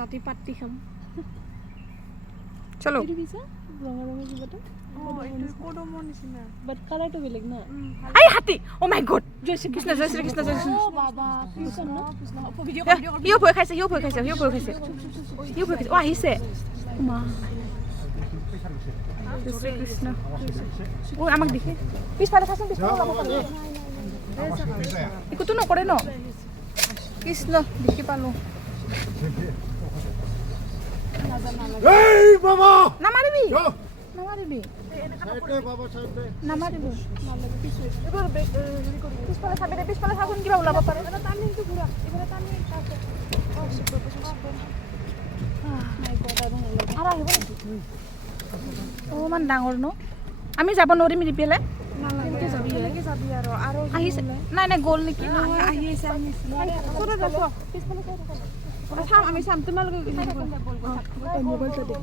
ৰাতি পাৰ্টি খাম চলো বাট কালাৰটো বেলেগ না আই হাতী ও মাই গড জয় শ্ৰী কৃষ্ণ জয় শ্ৰী কৃষ্ণ জয় শ্ৰী ও বাবা কৃষ্ণ ভিডিও হিও ভয় খাইছে হিও ভয় খাইছে ও আহিছে মা জয় শ্ৰী কৃষ্ণ ও আমাক দেখে পিছফালে চাচোন পিছফালে যাব পাৰে একোতো নকৰে ন কৃষ্ণ দেখি পালো এই বাবা নামাৰিবি যা নামাৰিবি সাইডে বাবা সাইডে নামাৰিবি এবাৰ পিছফালে চাচোন কিবা ওলাব পাৰে টাৰ্নিংটো ঘূৰা এবাৰে টাৰ্নিং আছে আৰু আহিব নেকি অ মান ডাঙৰ ন আমি যাব নোৱাৰিম ৰিপেলে কেনেকৈ যাবি আৰু আহিছে নাই নাই গ'ল নেকি আহি আছে চাম আমি চাম তোমালোকে মোবাইলটো দে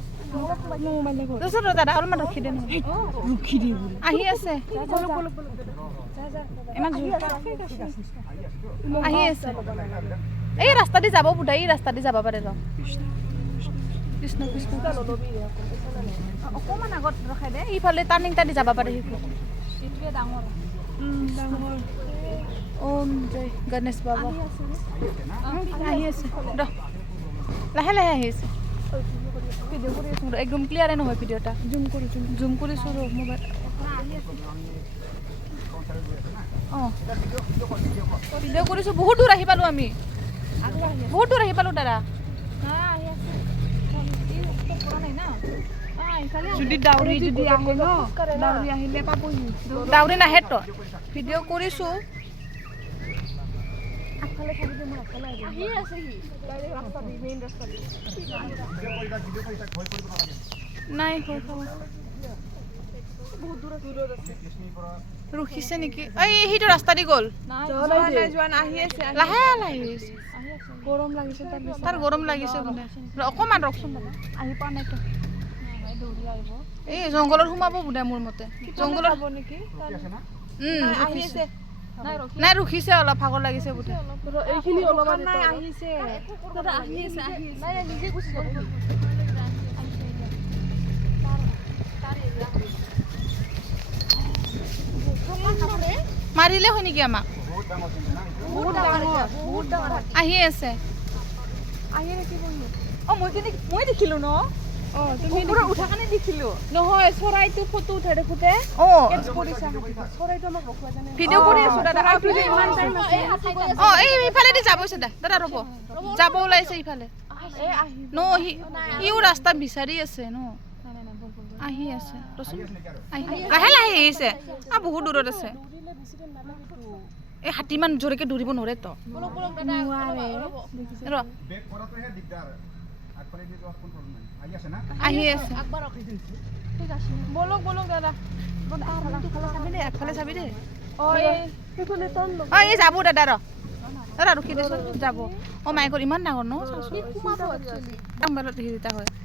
তাৰপিছত দাদা অলপমান ৰখি দে নহয় ৰখি দি আহি আছে ইমান জোৰ আহি আছে এই ৰাস্তা দি যাব বুধা এই ৰাস্তা দি যাব পাৰে ৰ কৃষ্ণ কৃষ্ণ অকণমান আগত ৰখাই দে ইফালে টাৰ্ণিংটা দি যাব পাৰে সেইটোৱে ডাঙৰ ওম জয় গণেশ বাবা আহি আছে ৰ লাহে লাহে আহি আছে ভিডিঅ' কৰি আছোঁ একদম ক্লিয়াৰে নহয় ভিডিঅ'টা জুম কৰিছোঁ ৰ মোবাইল অঁ ভিডিঅ' কৰিছোঁ বহুত দূৰ আহি পালোঁ আমি বহুত দূৰ আহি পালোঁ দাদা যদি ডাউৰি যদি আহে ন ডাউৰি আহিলে পাবহি ডাউৰি নাহে তো ভিডিঅ' কৰিছোঁ নাই ৰখিছে নেকি এই সেইটো ৰাস্তা দি গ'ল লাহে লাহে গৰম লাগিছে তাৰ গৰম লাগিছে বোলে অকণমান ৰখচোন আহি পোৱা নাই তো এই জংঘলত সোমাব বোধে মোৰ মতে জংঘলত নেকি ৰখিছে নাই ৰখিছে অলপ ভাগৰ লাগিছে বোধে এইখিনি অলপ আহিছে নিজে গুচি যাব মাৰিলে হয় নেকি আমাক বহুত ডাঙৰ আহি আছে মই দেখিলো ন উঠা কাৰণে দেখিলো নহয় চৰাইটো ফটো উঠাই দেখোঁতে চৰাইটো আমাক ৰখোৱা জানে ভিডিঅ' কৰি আছো দাদা এই ইফালেদি যাব দাদা ৰ'ব যাব ওলাইছে ইফালে ন সিও ৰাস্তা বিচাৰি আছে ন আহি আছে লাহে লাহে আহিছে বহুত দূৰত আছে এই হাতীমান জোৰেকে দৌৰিব নোৱাৰে তো আহি আছে বলক দাদা আগফালে চাবি দে এই যাব দাদা দাদা ৰখি দেচোন যাব অ মাই গড ইমান ডাঙৰ ন চাচোন মোবাইলত দেখি হয়